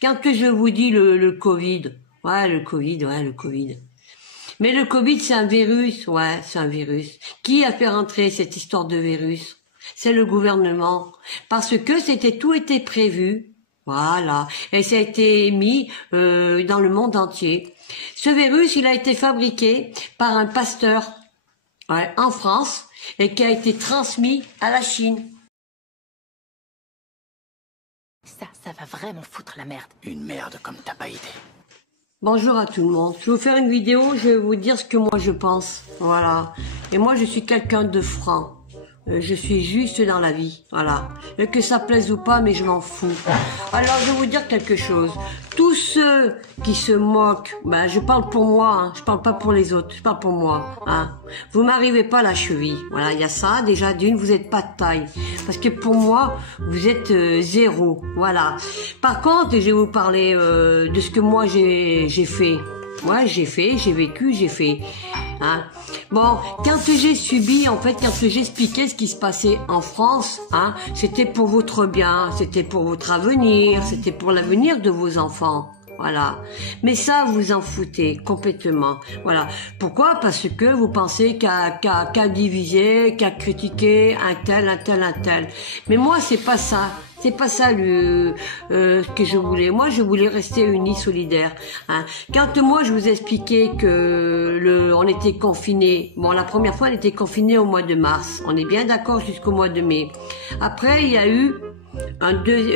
Quand que je vous dis le Covid, ouais, le Covid, ouais, le Covid. Mais le Covid, c'est un virus, ouais, c'est un virus. Qui a fait rentrer cette histoire de virus? C'est le gouvernement. Parce que tout était prévu. Voilà. Et ça a été mis dans le monde entier. Ce virus, il a été fabriqué par un pasteur, ouais, en France, et qui a été transmis à la Chine. Ça va vraiment foutre la merde. Une merde comme t'as pas idée. Bonjour à tout le monde. Je vais vous faire une vidéo, je vais vous dire ce que moi je pense. Voilà. Et moi je suis quelqu'un de franc. Je suis juste dans la vie. Voilà. Et que ça plaise ou pas, mais je m'en fous. Alors je vais vous dire quelque chose. Tous ceux qui se moquent, ben je parle pour moi, hein. Je parle pas pour les autres, je parle pour moi. Hein. Vous m'arrivez pas à la cheville. Voilà, il y a ça. Déjà d'une, vous êtes pas de taille. Parce que pour moi, vous êtes zéro. Voilà. Par contre, je vais vous parler de ce que moi j'ai fait. Moi, j'ai vécu, j'ai fait. Hein. Bon, quand j'ai subi, en fait, quand j'expliquais ce qui se passait en France, hein, c'était pour votre bien, c'était pour votre avenir, c'était pour l'avenir de vos enfants. Voilà. Mais ça, vous en foutez complètement. Voilà. Pourquoi? Parce que vous pensez qu'à diviser, qu'à critiquer un tel. Mais moi, c'est pas ça. C'est pas ça ce que je voulais. Moi, je voulais rester unis, solidaires. Hein. Quand moi, je vous expliquais que on était confinés. Bon, la première fois, on était confinés au mois de mars. On est bien d'accord jusqu'au mois de mai. Après, il y a eu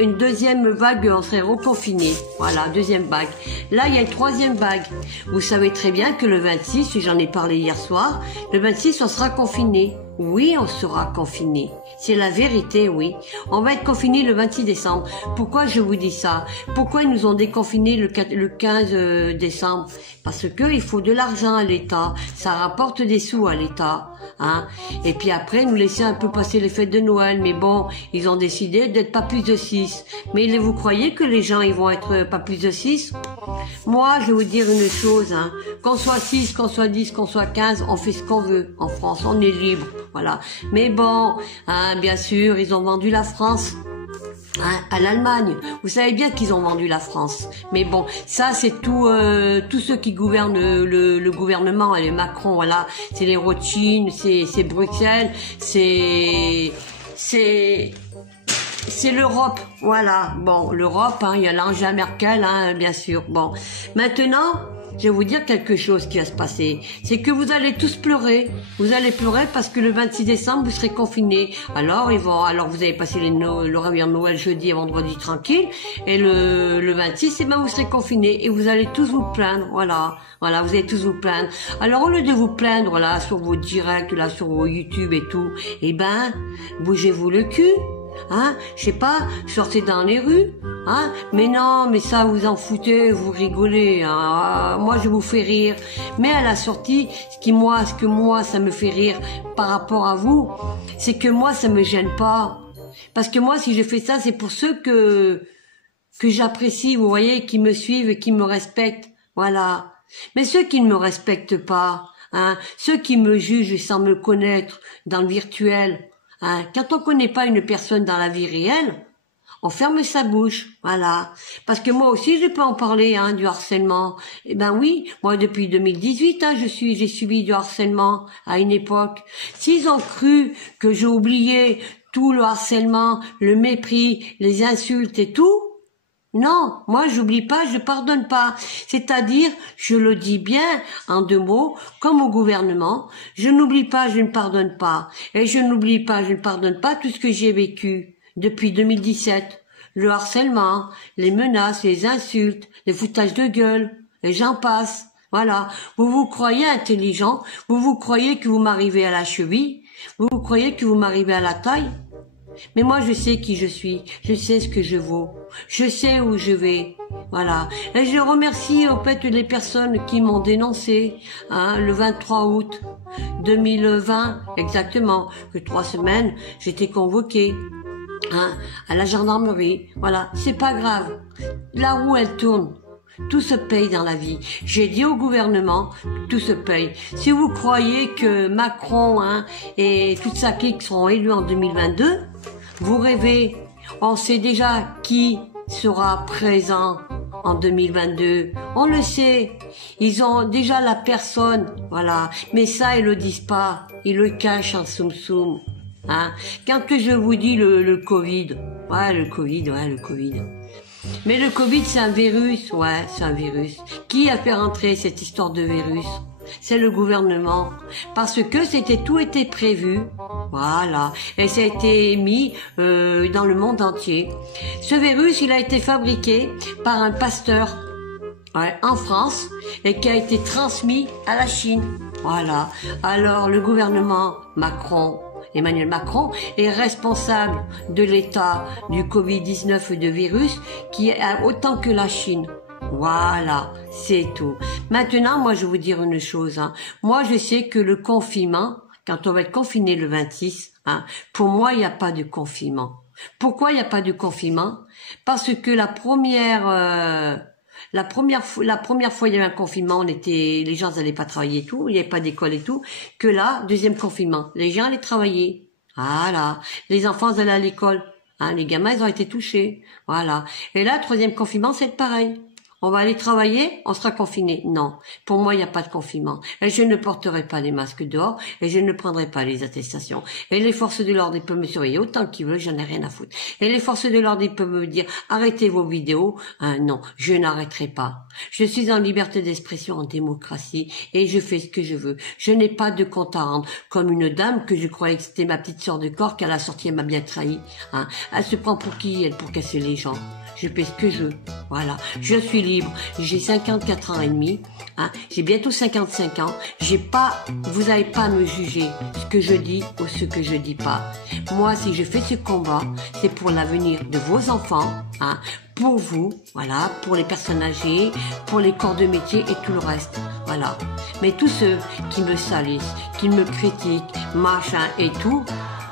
une deuxième vague, on serait reconfinés. Voilà, deuxième vague. Là, il y a une troisième vague. Vous savez très bien que le 26, j'en ai parlé hier soir, le 26, on sera confinés. Oui, on sera confinés. C'est la vérité, oui. On va être confinés le 26 décembre. Pourquoi je vous dis ça? Pourquoi ils nous ont déconfinés le 15 décembre? Parce que il faut de l'argent à l'État. Ça rapporte des sous à l'État. Hein. Et puis après, nous laisser un peu passer les fêtes de Noël. Mais bon, ils ont décidé d'être pas plus de 6. Mais vous croyez que les gens, ils vont être pas plus de 6? Moi, je vais vous dire une chose. Hein. Qu'on soit 6, qu'on soit 10, qu'on soit 15, on fait ce qu'on veut. En France, on est libre. Voilà. Mais bon, hein, bien sûr, ils ont vendu la France. Hein, à l'Allemagne. Vous savez bien qu'ils ont vendu la France. Mais bon, ça c'est tous ceux qui gouvernent le gouvernement, les Macron, voilà. C'est les Rothschild, c'est Bruxelles, c'est l'Europe, voilà. Bon, l'Europe, hein, il y a l'Angela Merkel, hein, bien sûr. Bon, maintenant, je vais vous dire quelque chose qui va se passer. C'est que vous allez tous pleurer. Vous allez pleurer parce que le 26 décembre, vous serez confinés. Alors, vous allez passer le réveillon de Noël jeudi et vendredi tranquille. Et le 26, ben, vous serez confinés. Et vous allez tous vous plaindre. Voilà. Voilà, vous allez tous vous plaindre. Alors, au lieu de vous plaindre, là, sur vos directs, là, sur vos YouTube et tout, eh ben, bougez-vous le cul. Hein, je sais pas, sortez dans les rues, hein, mais non, mais ça vous en foutez, vous rigolez, hein. Ah, moi je vous fais rire, mais à la sortie, ce que moi ça me fait rire par rapport à vous, c'est que moi ça me gêne pas, parce que moi si je fais ça, c'est pour ceux que j'apprécie, vous voyez, qui me suivent et qui me respectent, voilà. Mais ceux qui ne me respectent pas, hein, ceux qui me jugent sans me connaître dans le virtuel. Hein, quand on connaît pas une personne dans la vie réelle, on ferme sa bouche, voilà. Parce que moi aussi, je peux en parler, hein, du harcèlement. Eh ben oui, moi depuis 2018, hein, j'ai subi du harcèlement à une époque. S'ils ont cru que j'ai oublié tout le harcèlement, le mépris, les insultes et tout, non, moi j'oublie pas, je pardonne pas. C'est-à-dire, je le dis bien en 2 mots, comme au gouvernement, je n'oublie pas, je ne pardonne pas. Et je n'oublie pas, je ne pardonne pas tout ce que j'ai vécu depuis 2017. Le harcèlement, les menaces, les insultes, les foutages de gueule, et j'en passe. Voilà. Vous vous croyez intelligent, vous croyez que vous m'arrivez à la cheville, vous croyez que vous m'arrivez à la taille. Mais moi, je sais qui je suis, je sais ce que je vaux, je sais où je vais, voilà. Et je remercie en fait les personnes qui m'ont dénoncé, hein, le 23 août 2020, exactement, que 3 semaines, j'étais convoquée, hein, à la gendarmerie, voilà. C'est pas grave, la roue elle tourne. Tout se paye dans la vie. J'ai dit au gouvernement, tout se paye. Si vous croyez que Macron, hein, et toute sa clique seront élus en 2022, vous rêvez. On sait déjà qui sera présent en 2022. On le sait. Ils ont déjà la personne, voilà. Mais ça, ils le disent pas. Ils le cachent en soum-soum. Hein. Quand que je vous dis le Covid, le Covid. Mais le Covid, c'est un virus, c'est un virus. Qui a fait rentrer cette histoire de virus? C'est le gouvernement. Parce que tout était prévu. Voilà. Et ça a été mis dans le monde entier. Ce virus, il a été fabriqué par un pasteur en France et qui a été transmis à la Chine. Voilà. Alors, le gouvernement Emmanuel Macron est responsable de l'état du Covid-19 de virus qui est autant que la Chine. Voilà, c'est tout. Maintenant, moi, je vais vous dire une chose. Moi, je sais que le confinement, quand on va être confiné le 26, pour moi, il n'y a pas de confinement. Pourquoi il n'y a pas de confinement? Parce que la première fois il y avait un confinement, les gens n'allaient pas travailler et tout, il n'y avait pas d'école et tout, que là, deuxième confinement, les gens allaient travailler. Voilà. Les enfants allaient à l'école. Les gamins, ils ont été touchés. Voilà. Et là, troisième confinement, c'est pareil. On va aller travailler, on sera confiné. Non, pour moi, il n'y a pas de confinement. Et je ne porterai pas les masques dehors et je ne prendrai pas les attestations. Et les forces de l'ordre, ils peuvent me surveiller autant qu'ils veulent, j'en ai rien à foutre. Et les forces de l'ordre, ils peuvent me dire, arrêtez vos vidéos. Non, je n'arrêterai pas. Je suis en liberté d'expression, en démocratie et je fais ce que je veux. Je n'ai pas de compte à rendre. Comme une dame que je croyais que c'était ma petite sœur de corps, qu'à la sortie, elle m'a bien trahi. Elle se prend pour qui, elle, pour casser les gens? Je fais ce que je veux. Voilà. Je suis libre. J'ai 54 ans et demi. J'ai bientôt 55 ans. Vous n'avez pas à me juger ce que je dis ou ce que je dis pas. Moi, si je fais ce combat, c'est pour l'avenir de vos enfants, pour vous, voilà, pour les personnes âgées, pour les corps de métier et tout le reste. Voilà. Mais tous ceux qui me salissent, qui me critiquent, machin et tout,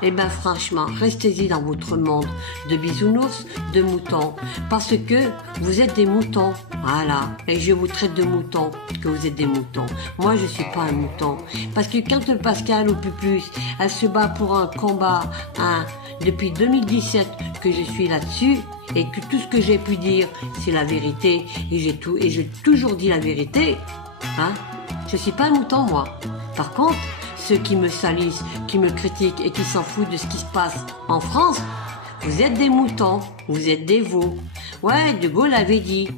eh ben franchement, restez-y dans votre monde de bisounours, de moutons, parce que vous êtes des moutons, voilà, et je vous traite de moutons, que vous êtes des moutons. Moi, je suis pas un mouton, parce que quand Pascal ou plus, elle se bat pour un combat, depuis 2017 que je suis là-dessus, et que tout ce que j'ai pu dire, c'est la vérité, et j'ai toujours dit la vérité, je suis pas un mouton, moi. Par contre, ceux qui me salissent, qui me critiquent et qui s'en foutent de ce qui se passe en France, vous êtes des moutons, vous êtes des veaux. Ouais, De Gaulle avait dit,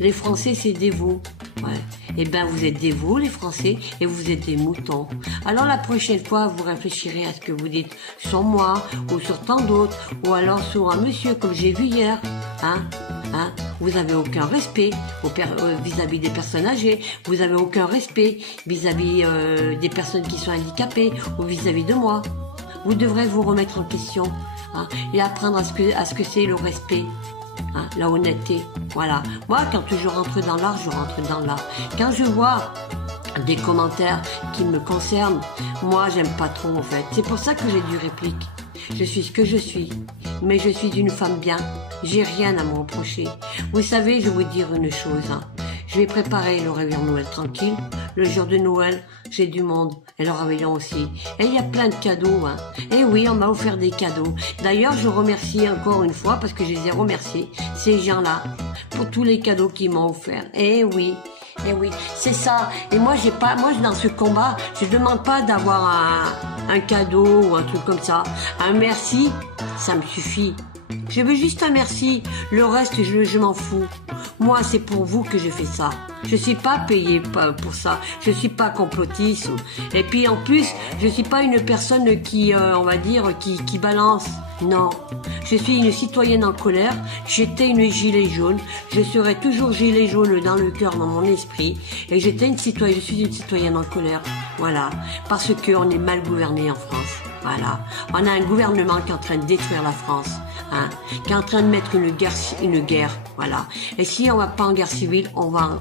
les Français c'est des veaux. Ouais. Eh ben vous êtes des veaux les Français et vous êtes des moutons. Alors la prochaine fois vous réfléchirez à ce que vous dites sur moi ou sur tant d'autres ou alors sur un monsieur comme j'ai vu hier. Vous avez aucun respect vis-à-vis des personnes âgées, vous avez aucun respect vis-à-vis des personnes qui sont handicapées ou vis-à-vis de moi. Vous devrez vous remettre en question et apprendre à ce que c'est le respect, la honnêteté. Voilà. Moi, quand je rentre dans l'art, je rentre dans l'art. Quand je vois des commentaires qui me concernent, moi, j'aime pas trop en fait. C'est pour ça que j'ai du réplique. Je suis ce que je suis, mais je suis une femme bien. J'ai rien à me reprocher. Vous savez, je vais vous dire une chose. Je vais préparer le réveillon Noël tranquille. Le jour de Noël, j'ai du monde. Et le réveillon aussi. Et il y a plein de cadeaux. Et oui, on m'a offert des cadeaux. D'ailleurs, je remercie encore une fois, parce que je les ai remerciés, ces gens-là, pour tous les cadeaux qu'ils m'ont offerts. Et oui, c'est ça. Et moi, dans ce combat, je demande pas d'avoir un cadeau ou un truc comme ça. Un merci, ça me suffit. Je veux juste un merci. Le reste, je m'en fous. Moi, c'est pour vous que je fais ça. Je suis pas payée pour ça. Je suis pas complotiste. Et puis, en plus, je suis pas une personne qui, on va dire, qui balance. Non. Je suis une citoyenne en colère. J'étais une gilet jaune. Je serai toujours gilet jaune dans le cœur, dans mon esprit. Et je suis une citoyenne en colère. Voilà. Parce qu'on est mal gouverné en France. Voilà. On a un gouvernement qui est en train de détruire la France. Qui est en train de mettre une guerre, voilà. Et si on va pas en guerre civile, on va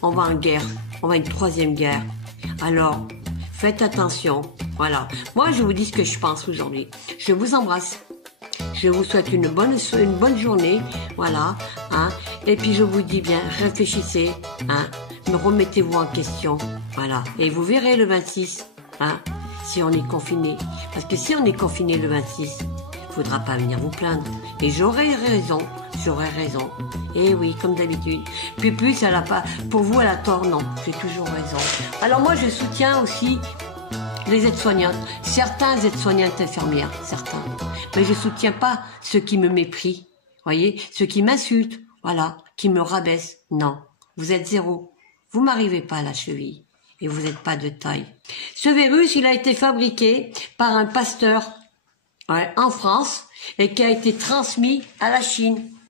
en guerre, on va une troisième guerre. Alors, faites attention, voilà. Moi, je vous dis ce que je pense aujourd'hui. Je vous embrasse. Je vous souhaite une bonne journée, voilà. Et puis je vous dis bien, réfléchissez, remettez-vous en question, voilà. Et vous verrez le 26, si on est confiné. Parce que si on est confiné le 26, faudra pas venir vous plaindre. Et j'aurais raison, j'aurais raison. Et oui, comme d'habitude. Puis plus, elle a pas, pour vous, elle a tort, non, j'ai toujours raison. Alors moi, je soutiens aussi les aides-soignantes, certains aides-soignantes infirmières, certains. Mais je soutiens pas ceux qui me méprient, voyez, ceux qui m'insultent, voilà, qui me rabaissent. Non, vous êtes zéro. Vous m'arrivez pas à la cheville et vous n'êtes pas de taille. Ce virus, il a été fabriqué par un pasteur en France et qui a été transmis à la Chine.